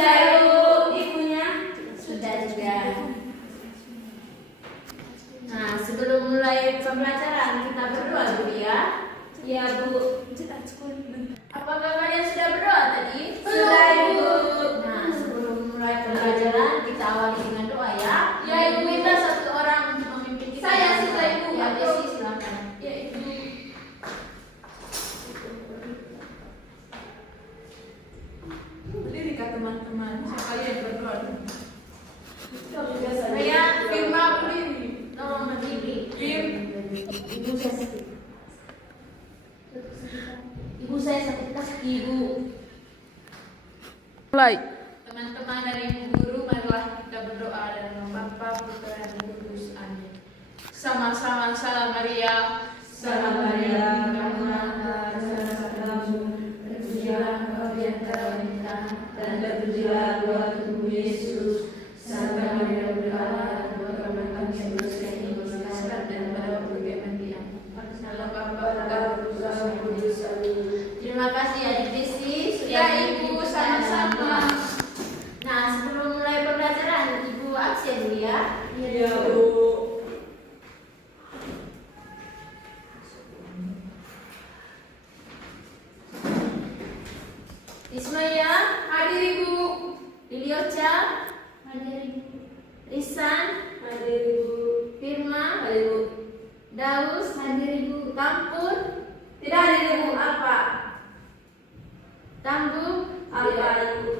Sudah Ibu. Ibunya sudah juga. Nah, sebelum mulai pembelajaran kita berdoa dulu ya. Ya Bu. Apakah kalian sudah berdoa tadi? Sudah, Ibu. Nah, sebelum mulai pembelajaran kita awali dengan doa ya. Ya, Ibu. Minta satu orang untuk memimpin kita. Saya sudah, Ibu. Ya, Desi silakan. Ya Ibu. Berdiri kah teman-teman? Sekalian berdoa. Saya Firma berdiri. Tolong berdiri. Ibu saya sakit. Ibu saya sakit kaki, Ibu. Mulai. Teman-teman dari Ibu Guru, marilah kita berdoa dan nama Bapa, Putra, dan Roh Kudus. Amin. Sama-sama salam Maria. Salam Maria, Rahmat, terpujilah Engkau di antara wanita, dan terpujilah buah tubuh Yesus. Santa Maria Bunda Allah, doakanlah kami yang berdosa ini, sekarang dan pada waktu kami diampuni. Dalam Bapa dan Putra dan Roh Kudus. Amin. Terima kasih Adik Desi sudah Ya Ibu, sama-sama. Nah, sebelum mulai pembelajaran, Ibu absen dulu ya. Ya Bu. Ismaya, Hadir Ibu. Liliocha, Risan, Hadir Ibu. Firma, Hadir Ibu. Daus, Tampur, Tidak hadir Ibu. Apa? Tambu, Apa Ibu?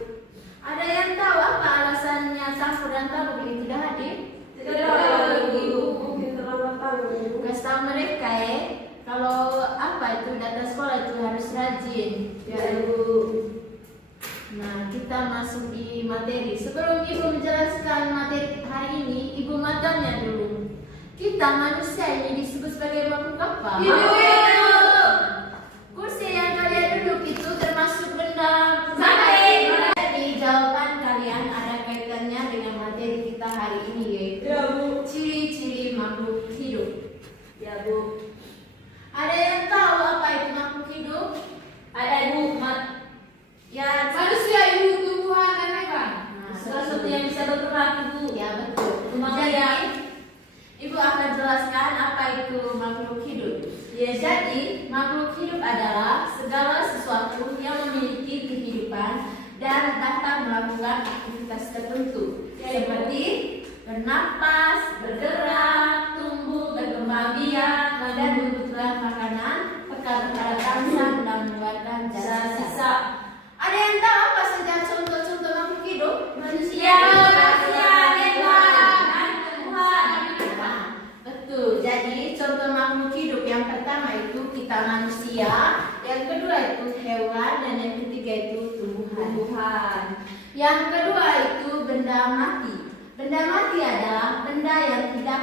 Ada yang tahu apa alasannya Tampur dan Tambu ini tidak hadir? Tidak ada Ibu. Mungkin terlambat tahu. Kasih tahu mereka ya, kalau apa itu datang sekolah itu harus rajin. Ya Ibu. Nah, kita masuk di materi. Sebelum Ibu menjelaskan materi hari ini, Ibu matanya dulu. Kita manusia ini disebut sebagai makhluk apa? Ibu. Kursi yang kalian duduk itu termasuk benda Mati. Jadi jawaban kalian ada kaitannya dengan materi kita hari ini, yaitu Ya Bu. ciri-ciri makhluk hidup. Ya Bu. Ada yang tahu apa itu makhluk hidup? Ada Ibu. Ya, Manusia Ibu, tumbuhan dan hewan. Nah, Salah satu yang bisa bergerak Ibu. ya betul. Makanya- Jadi, Ibu akan jelaskan apa itu makhluk hidup. Ya, jadi makhluk hidup adalah segala sesuatu yang memiliki kehidupan dan dapat melakukan aktivitas tertentu, seperti bernapas, bergerak, tumbuh, berkembang biak, dan membutuhkan makanan, perkara-perkara tangsan dan mengeluarkan jasa sisa. Ada yang tahu apa saja contoh-contoh makhluk hidup? Manusia, hewan, dan tumbuhan. Nah, betul. Jadi contoh makhluk hidup yang pertama itu kita manusia, yang kedua itu hewan, dan yang ketiga itu tumbuhan. Yang kedua itu benda mati. Benda mati adalah benda yang tidak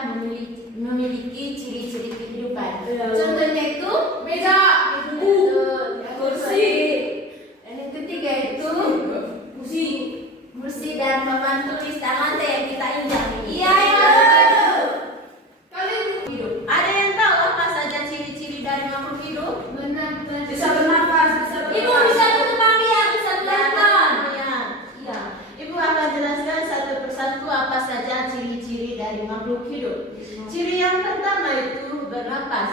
memiliki ciri-ciri kehidupan. Contohnya itu meja, Betul. kursi, Dan yang ketiga itu kursi dan papan tulis dan lantai yang kita injak. Iya, iya. kalian Hidup. Ada yang tahu apa saja ciri-ciri dari makhluk hidup? bisa bernafas, bisa Ibu bergerak. bisa berkembang biak, bisa belajar. Iya. Ibu akan jelaskan satu persatu apa saja ciri-ciri dari makhluk hidup. Ciri yang pertama itu bernapas.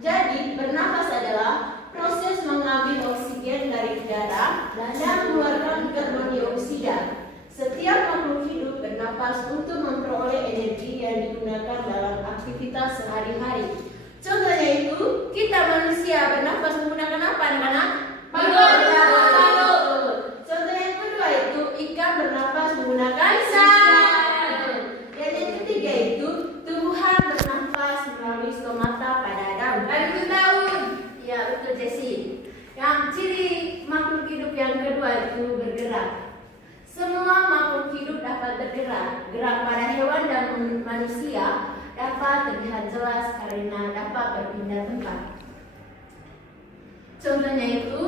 Jadi bernapas adalah proses mengambil oksigen dari udara dan mengeluarkan karbon dioksida. Setiap makhluk hidup bernapas untuk memperoleh energi yang digunakan dalam aktivitas sehari-hari. Contohnya itu, kita manusia bernapas menggunakan apa, anak-anak? Paru. Contoh yang kedua itu, ikan bernapas menggunakan lisan. Dan yang ketiga itu, tumbuhan bernapas melalui stomata pada daun. Ya, betul Jesse. Yang ciri makhluk hidup yang kedua itu bergerak. Semua makhluk hidup dapat bergerak. Gerak pada hewan dan manusia dapat terlihat jelas karena dapat berpindah tempat. Contohnya itu,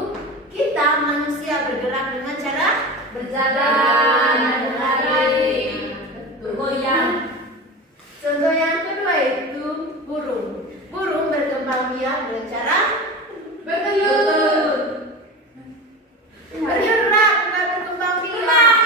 kita manusia bergerak dengan cara berjalan, berlari, bergoyang. Contoh yang kedua itu burung. Burung berkembang biak dengan cara Bertelur. bergerak, bukan berkembang biak.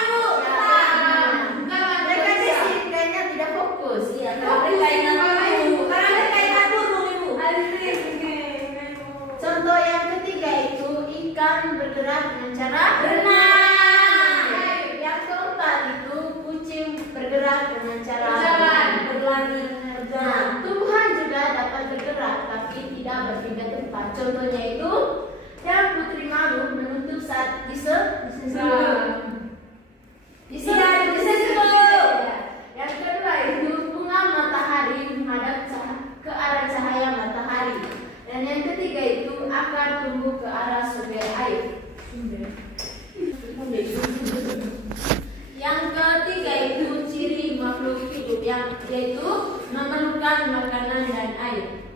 Yang ketiga itu ciri makhluk hidup yaitu memerlukan makanan dan air.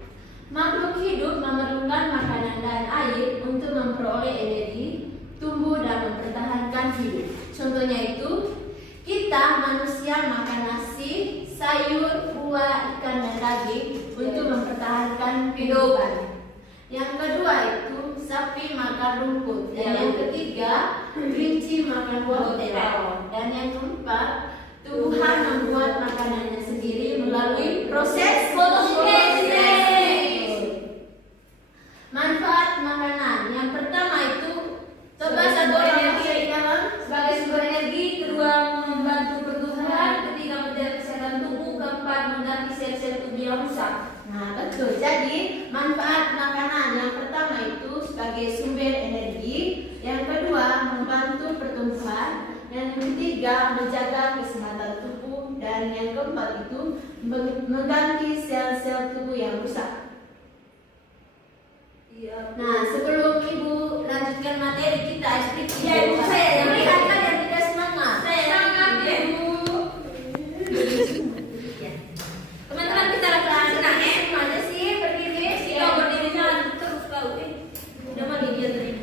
Makhluk hidup memerlukan makanan dan air untuk memperoleh energi, tumbuh dan mempertahankan hidup. Contohnya itu, kita manusia makan nasi, sayur, buah, ikan dan daging untuk mempertahankan kehidupan. Yang kedua itu sapi makan rumput. Dan yang ketiga kelinci makan buah terong. Dan yang keempat Tuhan membuat makanannya sendiri melalui proses fotosintesis. Manfaat makanan. Yang pertama itu coba satu energi sebagai sumber energi, kedua membantu pertumbuhan, ketiga menjaga kesehatan tubuh, keempat mengganti sel-sel tubuh yang rusak. Nah betul, jadi manfaat makanan yang pertama itu sebagai sumber energi, yang kedua membantu pertumbuhan, yang ketiga menjaga kesehatan tubuh, dan yang keempat itu mengganti sel-sel tubuh yang rusak. Nah sebelum Ibu lanjutkan materi kita ekspresi, ya Ibu saya yang lihatkan yang tidak semangat. Saya semangat Ibu. Teman-teman kita lakukan senang mana sih berdiri? Kita berdiri jangan terus kau udah mandi dia tadi.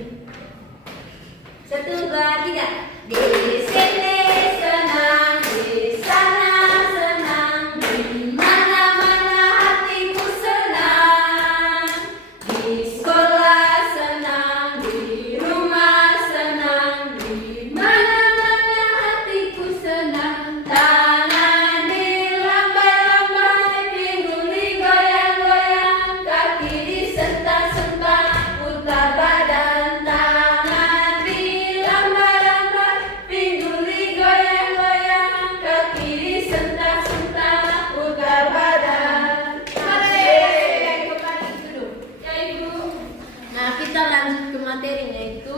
1, 2, 3. Di sini senang, di sana senang, di mana-mana hatiku senang. Di sekolah senang, di rumah senang, di mana-mana hatiku senang. Tangan dilambai-lambai, pinggul digoyang-goyang, kaki disentak-sentak, putar badan. Tangan dilambai-lambai, pinggul digoyang-goyang, kaki disentak-sentak, putar badan. Ya Ibu. Nah kita lanjut ke materinya itu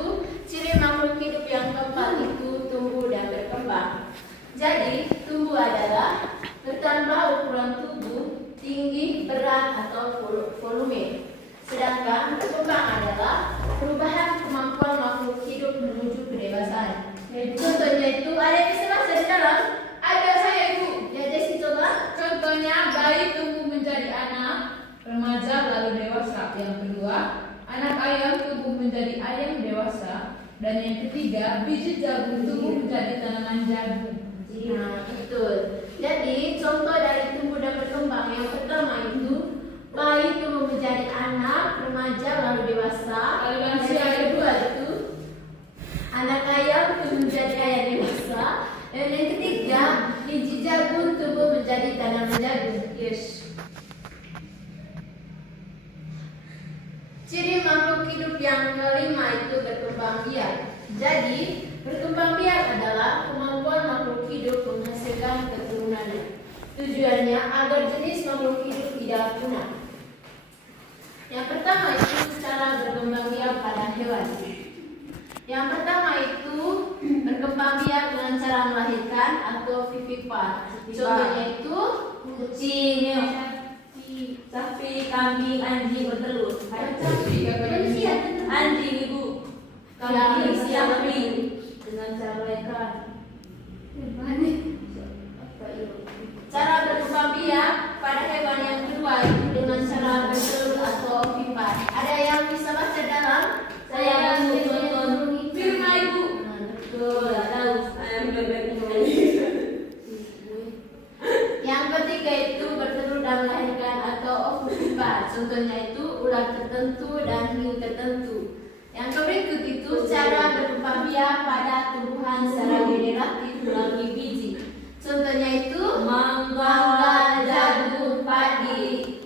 ciri makhluk hidup yang keempat itu tumbuh dan berkembang. Jadi tumbuh adalah bertambah ukuran tubuh, tinggi, berat atau volume. Sedangkan berkembang adalah perubahan kemampuan makhluk hidup menuju kedewasaan. Contohnya itu ada yang bisa bahasa di dalam? Ada saya Ibu. Ya Desi coba. Contohnya bayi tumbuh menjadi anak, remaja lalu dewasa. Yang kedua, anak ayam tumbuh menjadi ayam dewasa. Dan yang ketiga, biji jagung tumbuh menjadi tanaman jagung. Nah, betul. Jadi contoh dari tumbuh dan berkembang yang pertama itu bayi tumbuh menjadi anak, remaja lalu dewasa. Lalu Dan lansia. yang kedua itu anak ayam tumbuh menjadi ayam dewasa. Dan yang ketiga biji jagung tumbuh menjadi tanaman jagung. Yes. Ciri makhluk hidup yang kelima itu berkembang biak. Jadi berkembang biak adalah kemampuan makhluk hidup menghasilkan keturunannya. Tujuannya agar jenis makhluk hidup tidak punah. Yang pertama itu cara berkembang biak pada hewan. Yang pertama itu berkembang biak dengan cara melahirkan atau vivipar. Contohnya itu kucing, sapi, kambing, anjing bertelur. Anjing Ibu, kambing, sapi dengan cara melahirkan. Cara berkembang biak pada hewan yang kedua itu dengan cara bertelur atau ovipar. Ada yang bisa baca dalam? Saya tonton film Ibu. Nah, betul, tahu. Yang ketiga itu bertelur dan melahirkan atau ovipar. Contohnya itu ular tertentu dan hiu tertentu. Yang berikut itu cara berkembang biak pada tumbuhan secara generatif melalui biji. Contohnya itu mangga, jagung, padi.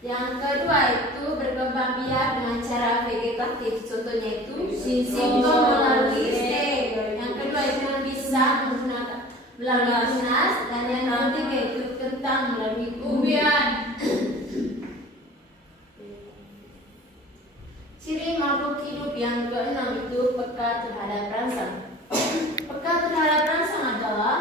Yang kedua itu berkembang biak dengan cara vegetatif. Contohnya itu singkong melalui stem. Yang kedua itu pisang menggunakan melalui tunas, dan yang ketiga itu kentang melalui umbian. Ciri makhluk hidup yang keenam itu peka terhadap rangsang. Peka terhadap rangsang adalah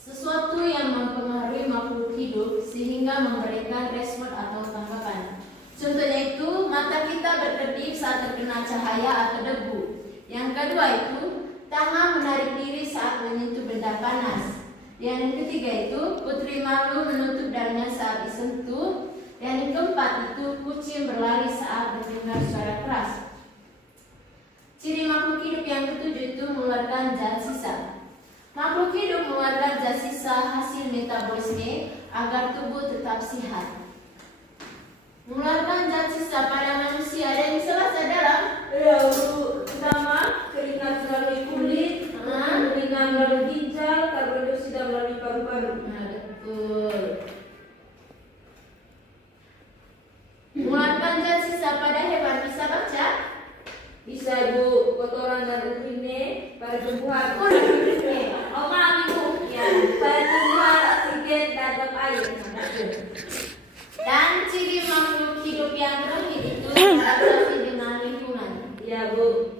sesuatu yang mempengaruhi makhluk hidup sehingga memberikan respon atau tanggapan. Contohnya itu mata kita berkedip saat terkena cahaya atau debu. Yang kedua itu tangan menarik diri saat menyentuh benda panas. Yang ketiga itu putri malu menutup daunnya saat disentuh. Yang keempat itu kucing berlari saat mendengar suara keras. Ciri makhluk hidup yang ketujuh itu mengeluarkan zat sisa. Makhluk hidup mengeluarkan zat sisa hasil metabolisme agar tubuh tetap sehat. Mengeluarkan zat sisa pada manusia ada yang bisa baca dalam? Ya, Bu. Pertama, keringat melalui kulit, keringat melalui ginjal, karbon dioksida melalui paru-paru. Nah, betul. Mengeluarkan zat sisa pada hewan bisa baca? Bisa, Bu. Kotoran dan urine pada tumbuhan. Oh, maaf Ibu. Ya. Pada tumbuhan, oksigen dan uap air. Dan ciri makhluk hidup yang terakhir itu beradaptasi dengan lingkungan. Ya, Bu.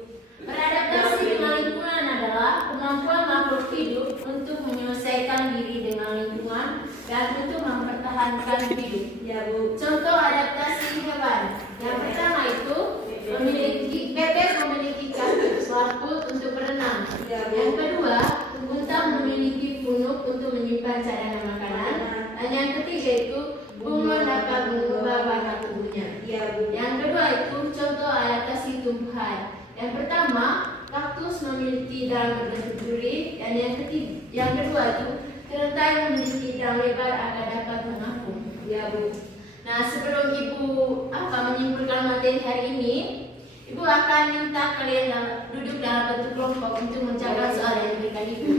Beradaptasi dengan lingkungan adalah kemampuan makhluk hidup untuk menyelesaikan diri dengan lingkungan dan untuk mempertahankan hidup. Ya, Bu. Contoh adaptasi hewan. Yang pertama itu bebek memiliki kaki selaput untuk berenang. Ya, Bu. Yang kedua, unta memiliki punuk untuk menyimpan cadangan makanan. Dan yang ketiga itu bunglon dapat mengubah warna tubuhnya. Ya, Bu. Yang kedua itu contoh adaptasi tumbuhan. Yang pertama, kaktus memiliki daun berbentuk duri, dan yang kedua itu kerentai memiliki daun lebar agar dapat mengapung. Ya, Bu. Nah, sebelum Ibu menyimpulkan materi hari ini, Ibu akan minta kalian duduk dalam bentuk kelompok untuk menjawab soal yang diberikan Ibu.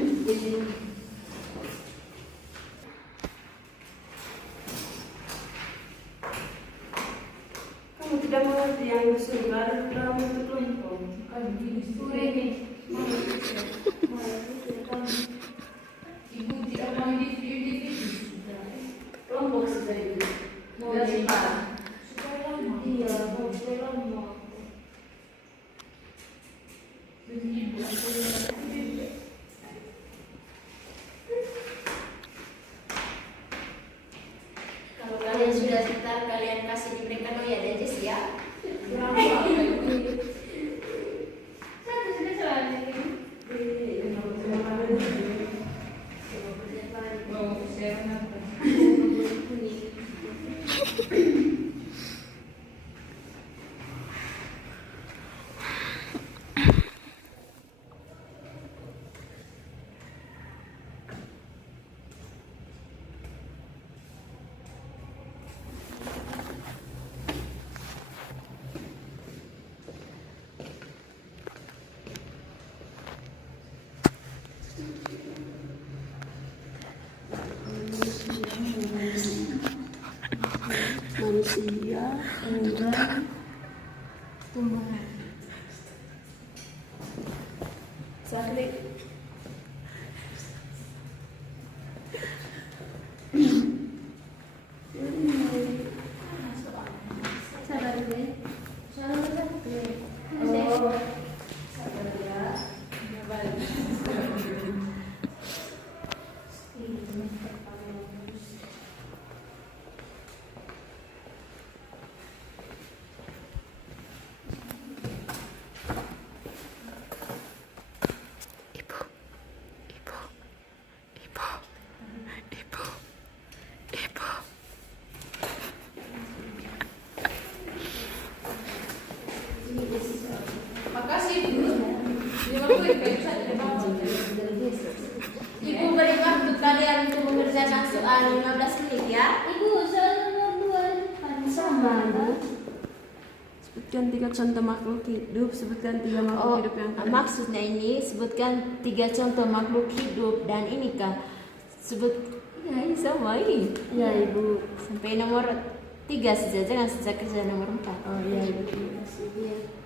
Kamu tidak mengerti yang disuruh dalam bentuk kelompok. Ibu tidak mau individu. Kelompok sudah itu. Mau cepat. Iya, mau lama. Kalau kalian sudah sekitar, kalian kasih diberikan oh ya dan Jess ya. Satu sudah selesai. Manusia, hewan, tumbuhan. Sakit. Sabar deh. Oh, sabar ya. Makasih Bu. Ibu beri waktu kalian untuk mengerjakan soal 15 menit ya. Ibu, soal nomor 2 sama, Bu. Sebutkan 3 contoh makhluk hidup. Sebutkan 3 makhluk hidup yang keren. Maksudnya ini sebutkan 3 contoh makhluk hidup dan ini kah sebut ya ini sama ini. Ya, Ibu. Sampai nomor 3 saja, jangan sejak kerja nomor 4. Oh, iya, Ibu. Iya.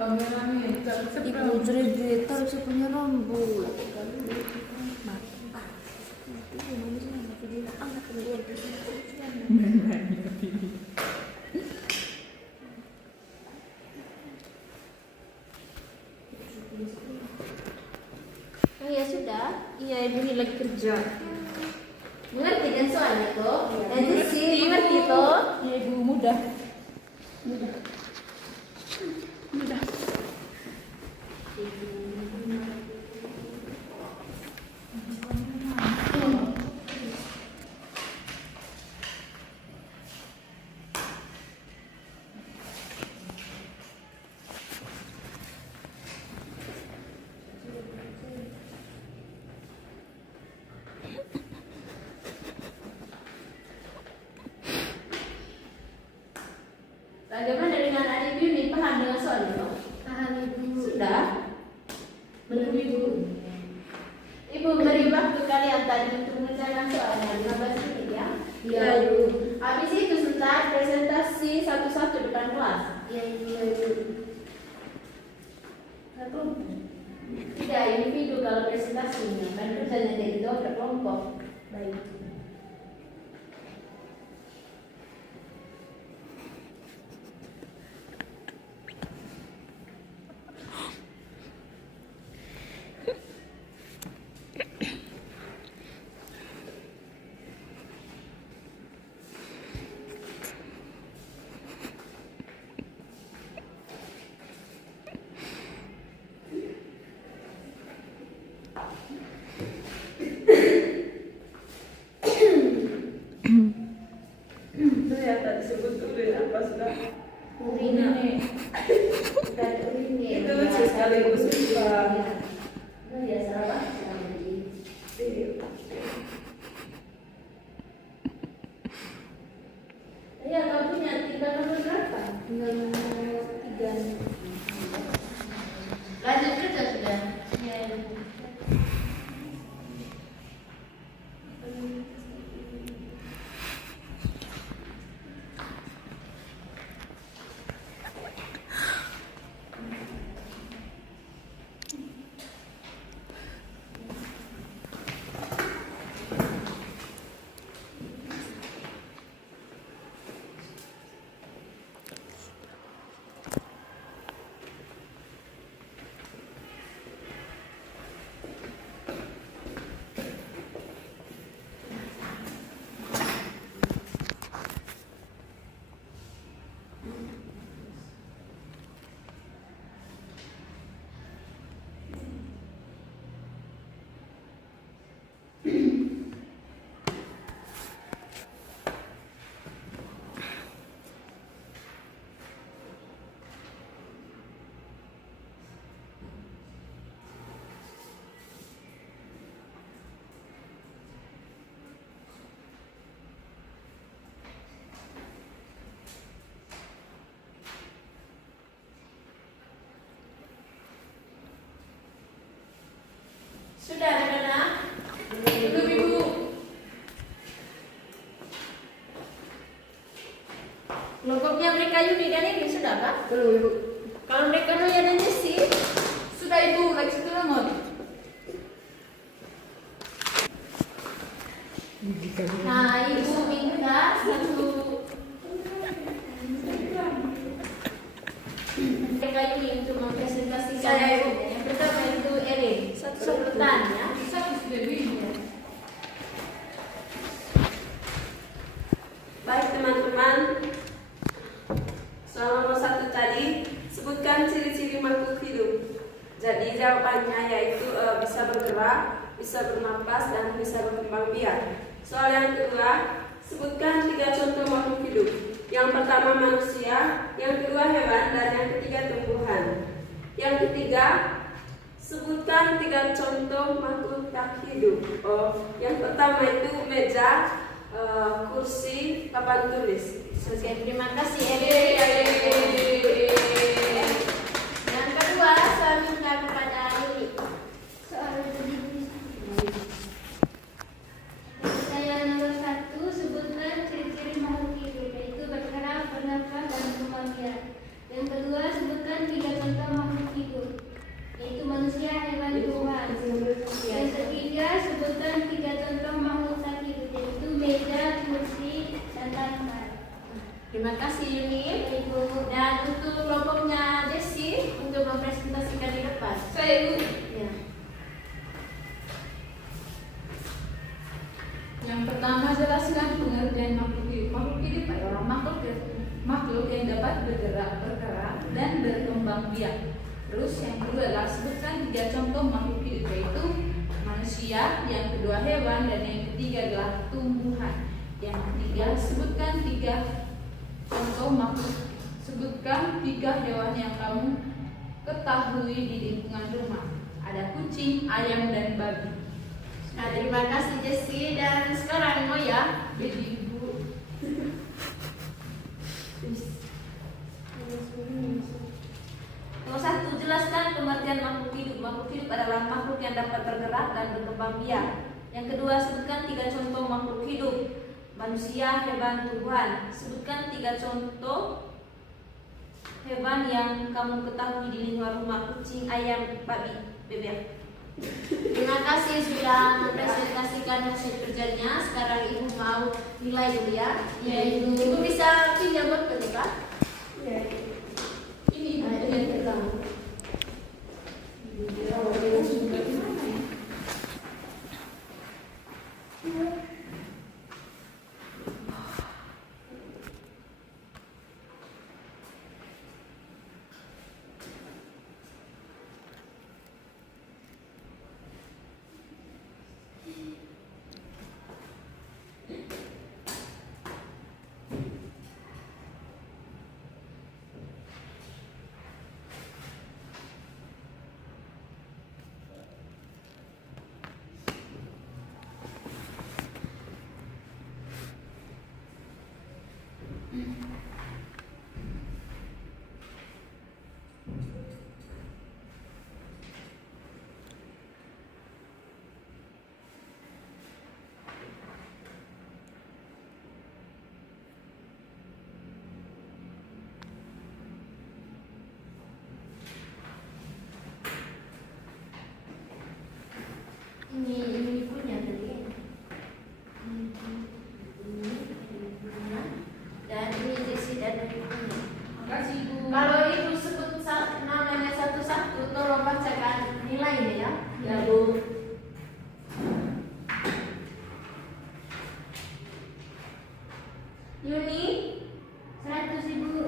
Ibu cerita bisa punya rambut. Oh ya sudah. Iya, ibu ini lagi kerja. Mengerti kan soalnya tuh? Nanti sih mengerti tuh. Iya, ibu mudah. Bagaimana dengan adik Yuni? Paham dengan soalnya tuh? Paham ibu. Sudah? Belum ibu? Ibu beri waktu kalian tadi untuk mengerjakan soalnya 15 menit ya? Iya, ibu. Habis itu sebentar presentasi satu-satu depan kelas. Iya, ibu. Tidak individu kalau presentasinya, kan kerjanya dari itu berkelompok. Baik. Ternyata disebut urin apa sudah? Urina. Dan urine. Itu lucu sekali, ibu sumpah. Nah, ya salah. Ya, kamu punya tinggal nomor berapa? Tinggal nomor 3. Lanjut kerja sudah. Iya, ibu. Sudah, anak-anak? Belum, Ibu. Kelompoknya mereka Yuni dan ini sudah kan? Belum, ibu. Kalau mereka Noya dan Jesse, Sudah, ibu. Lagi situ nomor. nah Ibu minta satu mereka Yuni untuk mempresentasikan. Saya, Ibu. Yang pertama itu Erin. Satu ya. Satu sudah ibu. Baik teman-teman, soal nomor 1 tadi, sebutkan ciri-ciri makhluk hidup. Jadi jawabannya yaitu bisa bergerak, bisa bernapas, dan bisa berkembang biak. Soal yang kedua, sebutkan 3 contoh makhluk hidup. Yang pertama manusia, yang kedua hewan, dan yang ketiga tumbuhan. Yang ketiga, sebutkan 3 contoh makhluk tak hidup. Yang pertama itu meja, kursi, papan tulis. Oke, terima kasih Erin. Yang kedua, saya minta kepada Yuni. Soal tadi. Saya nomor 1, sebutkan ciri-ciri makhluk hidup, yaitu bergerak, bernafas, dan berkembang biak. Yang kedua, sebutkan 3 contoh manusia, hewan, Tuhan. Yang ketiga, sebutkan 3 contoh makhluk tak hidup, yaitu meja, kursi, dan lantai. Terima kasih Yuni. Dan untuk kelompoknya Desi untuk mempresentasikan di depan. Saya Ibu. Ya. Yang pertama, jelaskan pengertian makhluk hidup. Makhluk hidup adalah makhluk yang dapat bergerak dan berkembang biak. Terus yang kedua adalah sebutkan 3 contoh makhluk hidup, yaitu manusia, yang kedua hewan, dan yang ketiga adalah tumbuhan. Yang ketiga, sebutkan 3 contoh makhluk. Sebutkan 3 hewan yang kamu ketahui di lingkungan rumah. Ada kucing, ayam, dan babi. Nah, terima kasih Desi. Dan sekarang Moya. Jadi Ibu. Nomor 1, jelaskan pengertian makhluk hidup. Makhluk hidup adalah makhluk yang dapat bergerak dan berkembang biak. Yang kedua, sebutkan 3 contoh makhluk hidup. Manusia, hewan, tumbuhan. Sebutkan 3 contoh hewan yang kamu ketahui di lingkungan rumah. Kucing, ayam, babi, bebek. Terima kasih sudah mempresentasikan hasil kerjanya. Sekarang Ibu mau nilai dulu ya. Ya, Ibu. Ibu bisa pinjam buku nih, Pak? Ya. Ini Ibu. Nah, ini pertama. Sumber di mana ya? Ini punya tadi. Dan ini Desi dan Ibu punya. Makasih Ibu. Kalau Ibu sebut namanya satu-satu, tolong bacakan nilainya ya. Ya Bu. Yuni, 100 Ibu.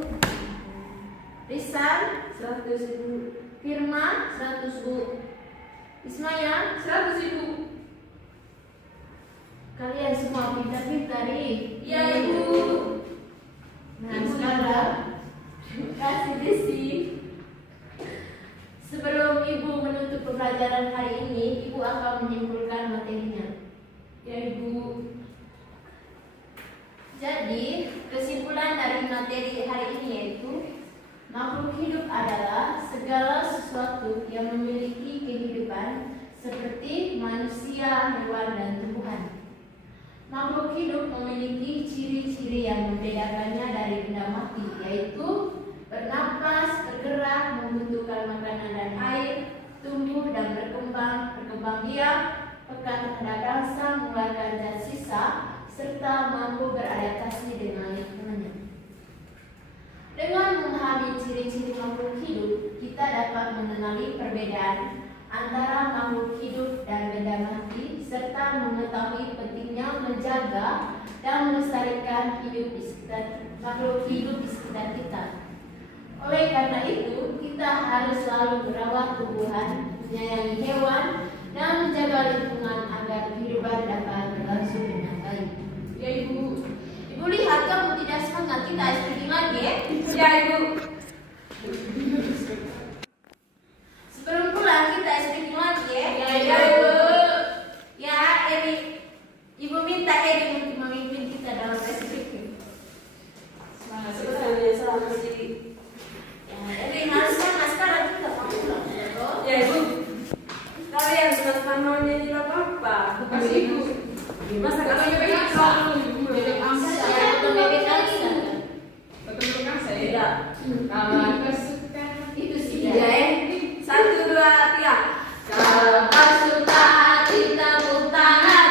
Rizal, 100 Ibu. Firma, 100 Bu. Ismaya, 100 Ibu. kalian semua pintar-pintar nih. Ya Ibu. Nah, sekarang terima kasih Desi. Sebelum Ibu menutup pembelajaran hari ini, Ibu akan menyimpulkan materinya. Ya Ibu. Jadi, kesimpulan dari materi hari ini yaitu makhluk hidup adalah segala sesuatu yang memiliki kehidupan seperti manusia, hewan, dan tumbuhan. Makhluk hidup memiliki ciri-ciri yang membedakannya dari benda mati, yaitu bernapas, bergerak, membutuhkan makanan dan air, tumbuh dan berkembang biak, peka terhadap rasa, mengeluarkan zat sisa, serta mampu beradaptasi dengan lingkungannya. Dengan memahami ciri-ciri makhluk hidup, kita dapat mengenali perbedaan antara makhluk hidup dan benda mati, serta mengetahui pentingnya menjaga dan melestarikan makhluk hidup di sekitar kita. Oleh karena itu, kita harus selalu merawat tumbuhan, menyayangi hewan, dan menjaga lingkungan agar kehidupan dapat berlangsung dengan baik. Ya Ibu. Ibu lihat kamu tidak semangat, kita SPG lagi ya. Ya Ibu. Sebelum pulang kita SPG lagi ya. Ya Ibu. Ya, Ibu minta Eri untuk memimpin kita dalam SPG. Semangat Sebetulnya selalu sih. Ya, Eri harusnya sekarang kita mau pulang. Ya Ibu. Kalian sudah mau nyanyi lagu apa? Makasih Ibu. Masa Betul kalian bebek angsa. Bebek angsa. Ya, betul bebek angsa. Betul bebek angsa ya. tidak? Kalau kesukaan Itu sih Ya, ya. 1, 2, 3. Kalau kau suka hati tepuk tangan.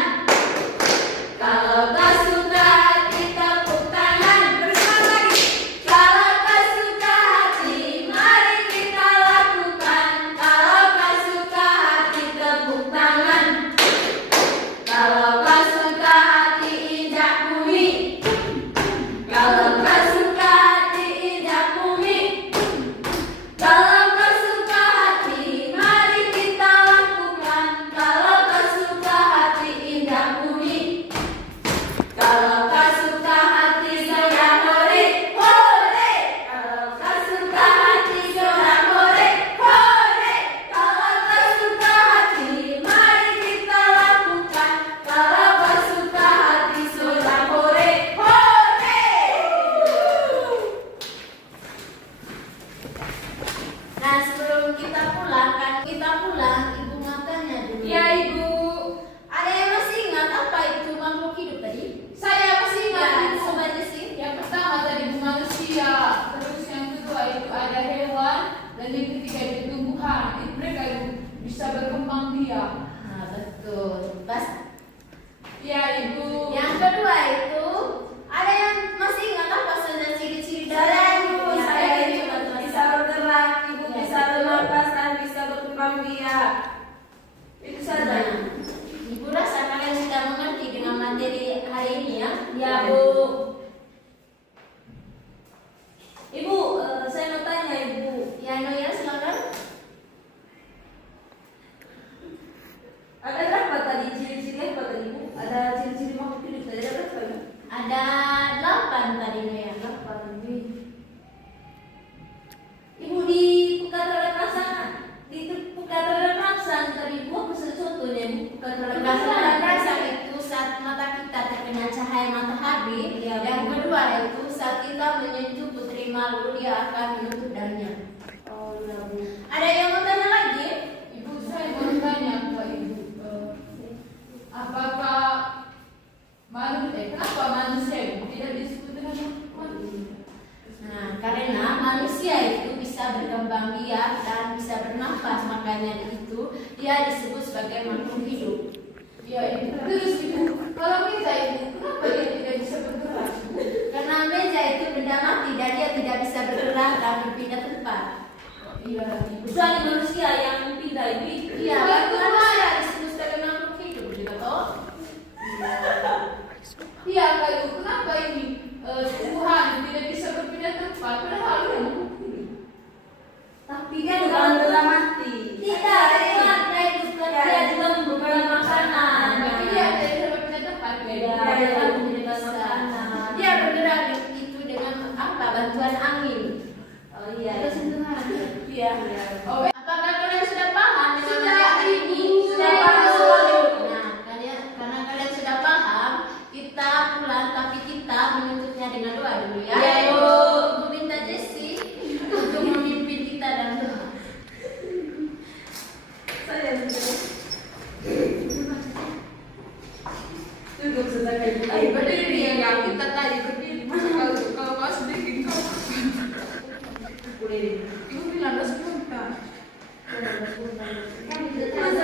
Kalau kau suka hati tepuk tangan. Bersama lagi. Kalau kau suka hati, mari kita lakukan. Kalau kau suka hati tepuk tangan. Kalau kau suka hati injak bumi. Kalau kau suka hati injak bumi. Kalau kau suka hati, mari kita lakukan. Kalau kau suka hati injak bumi. Kalau kau suka hati sorak hore, hore. Kalau kau suka hati sorak hore, hore. Kalau kau suka hati, mari kita lakukan. Kalau kau suka hati sorak hore, hore. Nah, sebelum kita pulang, Ibu makannya dulu. Ya Ibu. Ada yang masih ingat apa itu makhluk hidup tadi? Saya masih ingat Ya, Ibu. Sobat Jesi. Yang pertama tadi itu manusia, terus yang kedua itu ada hewan, dan yang ketiga itu tumbuhan. Itu mereka Ibu bisa berkembang biak. Nah, betul. Pas. Ya Ibu. Yang kedua itu ada yang masih ingat apa saja ciri-ciri dari Saya Ibu, Ya, saya ayo, Ibu coba teman-teman. bisa bergerak, Ibu Ya, bisa betul. bernafas dan bisa berkembang biak. Itu saja. Nah, Ibu rasa kalian sudah mengerti dengan materi hari ini ya? Ya Bu. Ibu, saya mau tanya Ibu. Ya, Noya silakan. Ada berapa tadi ciri-ciri apa tadi Bu? Ada ciri-ciri makhluk hidup tadi ada berapa Ibu? Ada 8 tadi Noya. 8 Ibu. Ibu di pukat terhadap perasaan. Di pukat terhadap perasaan tadi Ibu apa saja contohnya Ibu? Pukat terhadap perasaan itu saat mata kita terkena cahaya matahari. Ya, Yang Bu. kedua itu saat kita menyentuh putri malu dia akan menutup daunnya. Oh iya Bu. Ada yang mau tanya lagi? Ibu, saya mau tanya ke Ibu, apakah kenapa manusia Ibu tidak disebut dengan manusia? Nah, karena manusia itu bisa berkembang biak dan bisa bernafas, makanya itu dia disebut sebagai makhluk hidup. Ya Ibu. Terus Ibu, kalau meja Ibu, kenapa dia tidak bisa bergerak? Karena meja itu benda mati dan dia tidak bisa bergerak dan berpindah tempat. Iya Ibu. Kecuali manusia yang pindah Ibu. Iya, kan manusia disebut sebagai makhluk hidup juga toh. Iya Kak Ibu, kenapa ini Tuhan tidak bisa berpindah tempat? Padahal dia makhluk hidup. Tapi kan Bukan benda mati. tidak, dia hidup kan dia juga membutuhkan makanan. Tapi dia tidak bisa berpindah tempat. Ya, Ibu. dia kan membutuhkan makanan. Dia bergerak itu dengan apa? Bantuan angin. Oh iya. Itu sentuhan. Iya. Oh, Apakah kalian sudah paham dengan Sudah, materi ini? sudah paham. paham. Nah, karena kalian sudah paham, kita pulang tapi kita menuntutnya dengan doa dulu ya. Ya, Ibu. Ibu minta Jesi untuk memimpin kita dalam doa. Saya sudah. Duduk sebentar Ibu. Ayo berdiri ya, kita tadi berdiri. Masa kalau kau sedikit kau Boleh. Ibu bilang 10 menit. Masa